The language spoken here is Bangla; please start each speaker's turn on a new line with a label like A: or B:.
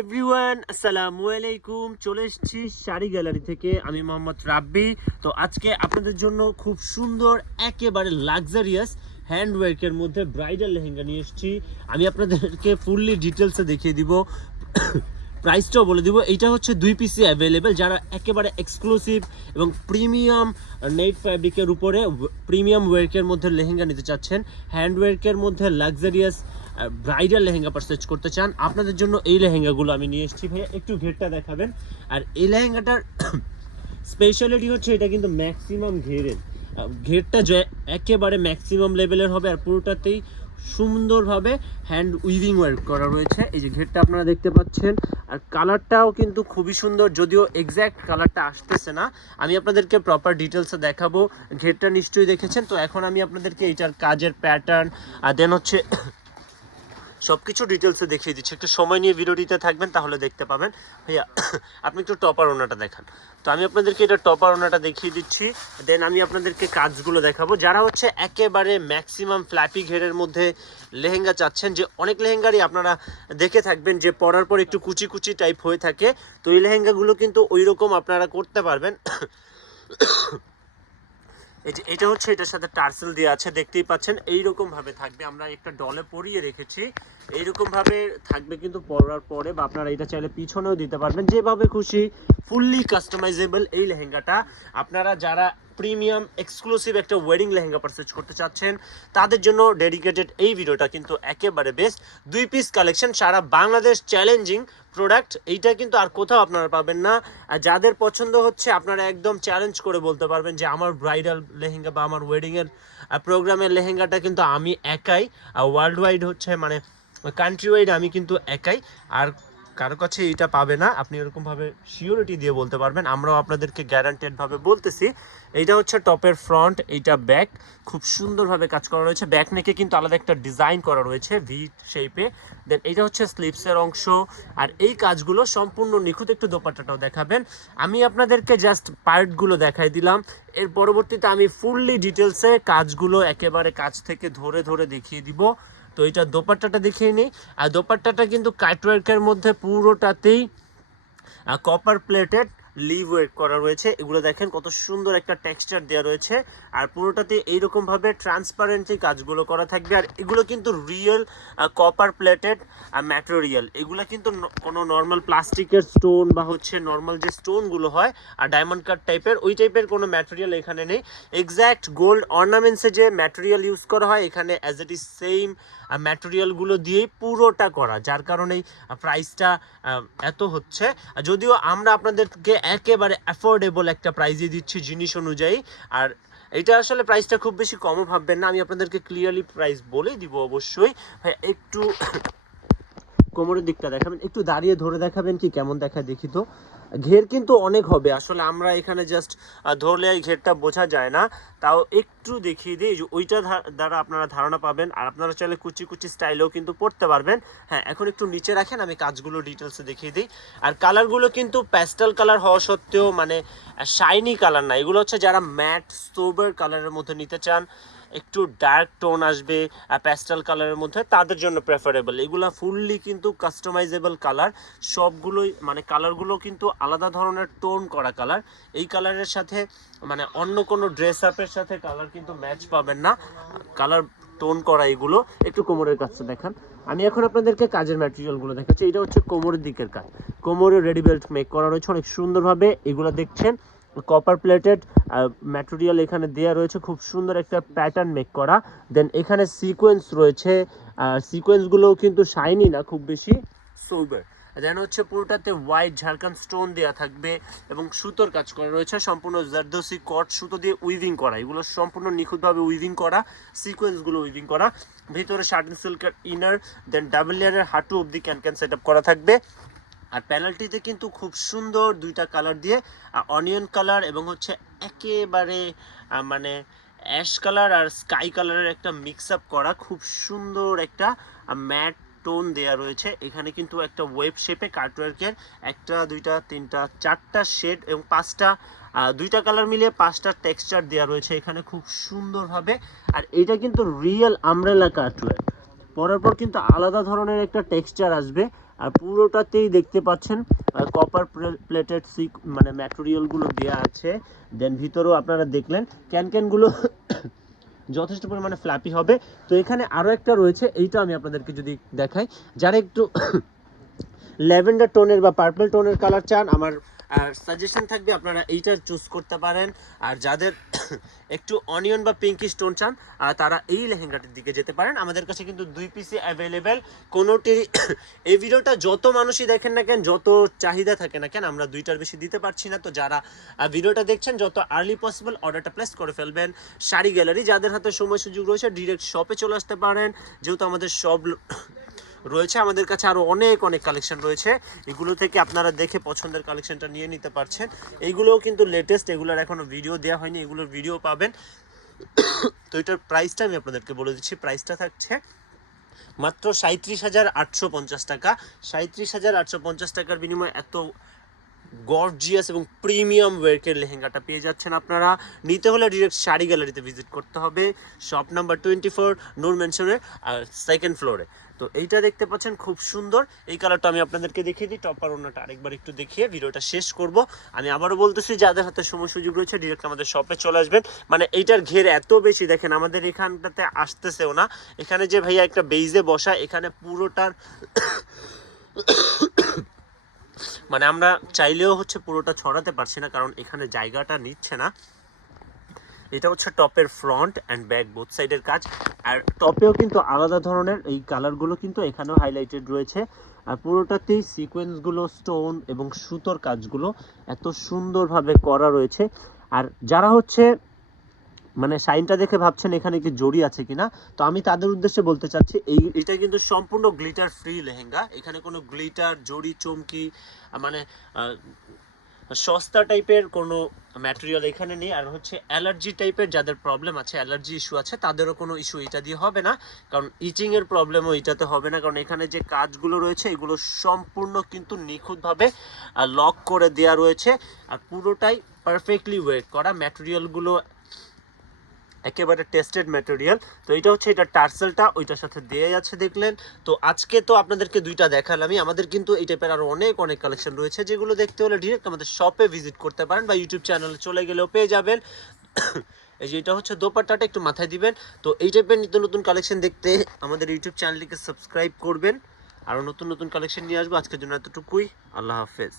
A: এভরিওয়ান আসসালামু আলাইকুম। চলে এসেছি শাড়ি গ্যালারি থেকে। আমি মোহাম্মদ রাব্বি। তো আজকে আপনাদের জন্য খুব সুন্দর, একেবারে লাক্সারিয়াস হ্যান্ডওয়ার্কের মধ্যে ব্রাইডাল লেহেঙ্গা নিয়ে এসেছি। আমি আপনাদেরকে ফুললি ডিটেলসে দেখিয়ে দিব। প্রাইসটাও বলে দিব। এইটা হচ্ছে দুই পিসি অ্যাভেলেবেল যারা একেবারে এক্সক্লুসিভ এবং প্রিমিয়াম নেট ফ্যাব্রিকের উপরে প্রিমিয়াম ওয়ার্কের মধ্যে লেহেঙ্গা নিতে চাচ্ছেন হ্যান্ডওয়ার্কের মধ্যে লাক্সারিয়াস ব্রাইডাল লেহেঙ্গা পারচেজ করতে চান, আপনাদের জন্য এই লেহেঙ্গাগুলো আমি নিয়ে এসেছি ভাইয়া। একটু ঘেরটা দেখাবেন। আর এই লেহেঙ্গাটার স্পেশালিটি হচ্ছে এটা কিন্তু ম্যাক্সিমাম ঘেরের। ঘেরটা যে একেবারে ম্যাক্সিমাম লেভেলের হবে আর পুরোটাতেই সুন্দরভাবে হ্যান্ড উইভিং ওয়ার্ক করা রয়েছে। এই যে ঘেরটা আপনারা দেখতে পাচ্ছেন। আর কালারটাও কিন্তু খুবই সুন্দর, যদিও এক্স্যাক্ট কালারটা আসতেছে না। আমি আপনাদেরকে প্রপার ডিটেলসে দেখাবো। ঘেরটা নিশ্চয়ই দেখেছেন। তো এখন আমি আপনাদেরকে এইটার কাজের প্যাটার্ন আর দেন হচ্ছে সব কিছু ডিটেলসে দেখিয়ে দিচ্ছি। একটু সময় নিয়ে ভিডিওটিতে থাকবেন, তাহলে দেখতে পাবেন। ভাইয়া, আপনি একটু টপার ওনাটা দেখান। তো আমি আপনাদেরকে এটা টপার ওনাটা দেখিয়ে দিচ্ছি। দেন আমি আপনাদেরকে কাজগুলো দেখাবো। যারা হচ্ছে একেবারে ম্যাক্সিমাম ফ্ল্যাপি ঘেরের মধ্যে লেহেঙ্গা চাচ্ছেন, যে অনেক লেহেঙ্গারই আপনারা দেখে থাকবেন, যে পরার পর একটু কুচি কুচি টাইপ হয়ে থাকে। তো এই লেহেঙ্গাগুলো কিন্তু ওই রকম আপনারা করতে পারবেন। এই যে, এটা হচ্ছে এটার সাথে টার্সেল দেওয়া আছে, দেখতেই পাচ্ছেন। এইরকম ভাবে থাকবে, আমরা একটা ডলে পরিয়ে রেখেছি। এইরকম ভাবে থাকবে কিন্তু পরার পরে, বা আপনারা এটা চাইলে পিছনেও দিতে পারবেন। যেভাবে খুশি, ফুললি কাস্টমাইজেবল এই লেহেঙ্গাটা। আপনারা যারা প্রিমিয়াম, এক্সক্লুসিভ একটা ওয়েডিং লেহেঙ্গা পারচেজ করতে চাচ্ছেন, তাদের জন্য ডেডিকেটেড এই ভিডিওটা কিন্তু একেবারে বেস্ট দুই পিস কালেকশন সারা বাংলাদেশ চ্যালেঞ্জিং প্রোডাক্ট এইটা কিন্তু আর কোথাও আপনারা পাবেন না। আর যাদের পছন্দ হচ্ছে, আপনারা একদম চ্যালেঞ্জ করে বলতে পারবেন যে আমার ব্রাইডাল লেহেঙ্গা বা আমার ওয়েডিংয়ের প্রোগ্রামের লেহেঙ্গাটা কিন্তু আমি একাই, আর ওয়ার্ল্ড ওয়াইড হচ্ছে মানে কান্ট্রি ওয়াইড আমি কিন্তু একাই। আর কারও কাছে এটা পাবে না, আপনি এরকমভাবে শিওরিটি দিয়ে বলতে পারবেন। আমরাও আপনাদেরকে গ্যারান্টেডভাবে বলতেছি, এইটা হচ্ছে টপের ফ্রন্ট এইটা ব্যাক খুব সুন্দরভাবে কাজ করা রয়েছে। ব্যাক নেকে কিন্তু আলাদা একটা ডিজাইন করা রয়েছে ভি শেপে দেন এটা হচ্ছে স্লিপসের অংশ, আর এই কাজগুলো সম্পূর্ণ নিখুঁত একটু দোপাট্টাটাও দেখাবেন। আমি আপনাদেরকে জাস্ট পার্টগুলো দেখাই দিলাম। এর পরবর্তীতে আমি ফুললি ডিটেলসে কাজগুলো একেবারে কাজ থেকে ধরে ধরে দেখিয়ে দিব। তো এটা দোপাট্টাটা দেখিয়ে নিই। আর দোপাট্টাটা কিন্তু কাটওয়ার্কের মধ্যে পুরোটাতেই কপার প্লেটেড লিভ ওয়েট করা রয়েছে। এগুলো দেখেন কত সুন্দর একটা টেক্সচার দেওয়া রয়েছে। আর পুরোটাতে এইরকমভাবে ট্রান্সপারেন্টলি কাজগুলো করা থাকবে। আর এগুলো কিন্তু রিয়েল কপার প্লেটেড ম্যাটেরিয়াল এগুলো কিন্তু কোনো নর্মাল প্লাস্টিকের স্টোন বা হচ্ছে নর্মাল যে স্টোনগুলো হয়, আর ডায়মন্ড কাট টাইপের ওই টাইপের কোনো ম্যাটেরিয়াল এখানে নেই। এক্স্যাক্ট গোল্ড অর্নামেন্টসে যে ম্যাটেরিয়াল ইউজ করা হয়, এখানে অ্যাজ ইট ইজ সেম ম্যাটেরিয়ালগুলো দিয়েই পুরোটা করা। যার কারণেই প্রাইসটা এত হচ্ছে। যদিও আমরা আপনাদেরকে একেবারে অ্যাফোর্ডেবল একটা প্রাইজে দিচ্ছি জিনিস অনুযায়ী। আর এটা আসলে প্রাইসটা খুব বেশি কমও ভাববেন না। আমি আপনাদেরকে ক্লিয়ারলি প্রাইস বলেই দিব অবশ্যই। ভাই, একটু কোমরের দিকটা দেখাবেন। একটু দাঁড়িয়ে ধরে দেখাবেন কি কেমন দেখায় দেখি তো। ঘের কিন্তু অনেক হবে। আসলে আমরা এখানে জাস্ট ধরলে এই ঘেরটা বোঝা যায় না। তাও একটু দেখিয়ে দিই যে ওইটা দ্বারা আপনারা ধারণা পাবেন। আর আপনারা চাইলে কুচি কুচি স্টাইলেও কিন্তু পড়তে পারবেন। হ্যাঁ এখন একটু নিচে রাখেন, আমি কাজগুলো ডিটেলসে দেখিয়ে দিই। আর কালারগুলো কিন্তু প্যাস্টেল কালার হওয়া সত্ত্বেও মানে শাইনি কালার না। এগুলো হচ্ছে যারা ম্যাট সোবার কালারের মধ্যে নিতে চান একটু ডার্ক টোন আসবে প্যাস্টেল কালারের মধ্যে, তাদের জন্য প্রেফারেবল এগুলো ফুললি কিন্তু কাস্টমাইজেবল কালার সবগুলোই মানে কালারগুলো কিন্তু আলাদা ধরনের টোন করা কালার এই কালারের সাথে মানে অন্য কোনো ড্রেস আপের সাথে কালার কিন্তু ম্যাচ পাবেন না। কালার টোন করা এগুলো। একটু কোমরের কাজটা দেখান। আমি এখন আপনাদেরকে কাজের ম্যাটেরিয়ালগুলো দেখাচ্ছি। এটা হচ্ছে কোমরের দিকের কাজ। কোমরে রেডি বেল্ট মেক করা রয়েছে। অনেক সুন্দরভাবে এগুলো দেখছেন। কপার প্লেটেড ম্যাটেরিয়াল এখানে দেওয়া রয়েছে। খুব সুন্দর একটা প্যাটার্ন মেক করা। দেন এখানে সিকোয়েন্স রয়েছে। সিকোয়েন্সগুলোও কিন্তু শাইনি না, খুব বেশি সোবার দেন হচ্ছে পুরোটাতে হোয়াইট ঝাড়খান স্টোন দেওয়া থাকবে এবং সুতোর কাজ করা রয়েছে। সম্পূর্ণ জারদোসি কট সুতো দিয়ে উইভিং করা। এগুলো সম্পূর্ণ নিখুঁতভাবে উইভিং করা সিকোয়েন্সগুলো উইভিং করা। ভিতরে শার্টিন সিল্কের ইনার দেন ডাবল লেয়ারের হাঁটু অবধি ক্যান ক্যান সেট করা থাকবে। আর প্যানেলটিতে কিন্তু খুব সুন্দর দুইটা কালার দিয়ে অনিয়ন কালার এবং হচ্ছে একেবারে মানে অ্যাশ কালার আর স্কাই কালারের একটা মিক্স আপ করা খুব সুন্দর একটা ম্যাট টোন দেয়া রয়েছে। এখানে কিন্তু একটা ওয়েব শেপে কার্টওয়ার্কের একটা, দুইটা, তিনটা, চারটা শেড এবং পাঁচটা দুইটা কালার মিলিয়ে পাঁচটা টেক্সচার দেওয়া রয়েছে এখানে খুব সুন্দরভাবে। আর এটা কিন্তু রিয়েল আমরেলা কার্টওয়ার্ক পরার পর কিন্তু আলাদা ধরনের একটা টেক্সচার আসবে। আর পুরোটাতেই দেখতে পাচ্ছেন কপার প্লেটেড সিক মানে ম্যাটেরিয়ালগুলো দেওয়া আছে। দেন ভিতরেও আপনারা দেখলেন ক্যান ক্যানগুলো যথেষ্ট পরিমাণে ফ্ল্যাপি হবে। তো এখানে আরও একটা রয়েছে, এইটা আমি আপনাদেরকে যদি দেখাই, যারা একটু ল্যাভেন্ডার টোনের বা পার্পল টোনের কালার চান, আমার সাজেশন থাকবে, আপনারা এইটা চুজ করতে পারেন। আর যাদের একটু অনিয়ন বা পিঙ্কি স্টোন চান তারা এই লেহেঙ্গাটির দিকে যেতে পারেন। আমাদের কাছে কিন্তু দুই পিসি অ্যাভেলেবেল কোনোটি এই ভিডিওটা যত মানুষই দেখেন না কেন, যত চাহিদা থাকে না কেন, আমরা দুইটার বেশি দিতে পারছি না। তো যারা ভিডিওটা দেখছেন, যত আর্লি পসিবল অর্ডারটা প্লেস করে ফেলবেন শাড়ি গ্যালারি যাদের হাতে সময় সুযোগ রয়েছে ডিরেক্ট শপে চলে আসতে পারেন। যেহেতু আমাদের সব রয়েছে। আমাদের কাছে আরও অনেক অনেক কালেকশন রয়েছে। এগুলো থেকে আপনারা দেখে পছন্দের কালেকশনটা নিয়ে নিতে পারছেন। এইগুলোও কিন্তু লেটেস্ট এগুলোর এখনও ভিডিও দেওয়া হয়নি, এগুলোর ভিডিও পাবেন। তো এটার প্রাইসটা আমি আপনাদেরকে বলে দিচ্ছি। প্রাইসটা থাকছে মাত্র সাঁত্রিশ হাজার আটশো পঞ্চাশ টাকা। সাঁত্রিশ হাজার আটশো পঞ্চাশ টাকার বিনিময়ে এত গর্জিয়াস এবং প্রিমিয়াম ওয়ার্কের লেহেঙ্গাটা পেয়ে যাচ্ছেন আপনারা। নিতে হলে ডিরেক্ট শাড়ি গ্যালারিতে ভিজিট করতে হবে। Shop number twenty four Noor মেনশনের আর সেকেন্ড ফ্লোরে তো এইটা দেখতে পাচ্ছেন, খুব সুন্দর। এই কালারটা আমি আপনাদেরকে দেখিয়ে দিই। টপার অন্যটা আরেকবার একটু দেখিয়ে ভিডিওটা শেষ করব। আমি আবারও বলতেছি, যাদের হাতে সময় সুযোগ রয়েছে ডিরেক্ট আমাদের শপে চলে আসবেন। মানে এইটার ঘের এত বেশি, দেখেন আমাদের এখানটাতে আসতেছেও না। এখানে যে ভাইয়া একটা বেইজে বসা, এখানে পুরোটার মানে আমরা চাইলেও হচ্ছে পুরোটা ছড়াতে পারছি না, কারণ এখানে জায়গাটা নিচ্ছে না। এটা হচ্ছে টপের ফ্রন্ট অ্যান্ড ব্যাক বোথ সাইডের কাজ। আর টপেও কিন্তু আলাদা ধরনের এই কালারগুলো কিন্তু এখানেও হাইলাইটেড রয়েছে। আর পুরোটাতেই সিকোয়েন্সগুলো স্টোন এবং সুতোর কাজগুলো এত সুন্দরভাবে করা রয়েছে। আর যারা হচ্ছে মানে শাইনটা দেখে ভাবছেন এখানে কি জড়ি আছে কিনা? তো আমি তাদের উদ্দেশ্যে বলতে চাচ্ছি, এই এটা কিন্তু সম্পূর্ণ গ্লিটার ফ্রি লেহেঙ্গা। এখানে কোনো গ্লিটার জড়ি চমকি মানে সস্তা টাইপের কোনো ম্যাটেরিয়াল এখানে নেই। আর হচ্ছে অ্যালার্জি টাইপের যাদের প্রবলেম আছে, অ্যালার্জি ইস্যু আছে, তাদেরও কোনো ইস্যু এটা দিয়ে হবে না। কারণ ইচিংয়ের প্রবলেমও এটাতে হবে না। কারণ এখানে যে কাজগুলো রয়েছে, এগুলো সম্পূর্ণ কিন্তু নিখুঁতভাবে লক করে দেওয়া রয়েছে। আর পুরোটাই পারফেক্টলি ওয়েট করা ম্যাটেরিয়ালগুলো একেবারে টেস্টেড ম্যাটেরিয়াল তো এটা হচ্ছে এটা টার্সেলটা, ওইটার সাথে দিয়ে যাচ্ছে দেখলেন। তো আজকে তো আপনাদেরকে দুইটা দেখালামই। আমাদের কিন্তু এই টাইপের আরও অনেক অনেক কালেকশন রয়েছে, যেগুলো দেখতে হলে ডিরেক্ট আমাদের শপে ভিজিট করতে পারেন বা ইউটিউব চ্যানেলে চলে গেলেও পেয়ে যাবেন। এই যে এটা হচ্ছে দোপাট্টাটা, একটু মাথায় দিবেন। তো এই টাইপের নিত্য নতুন কালেকশন দেখতে আমাদের ইউটিউব চ্যানেলটিকে সাবস্ক্রাইব করবেন। আরও নতুন নতুন কালেকশন নিয়ে আসব। আজকের জন্য এতটুকুই। আল্লাহ হাফেজ।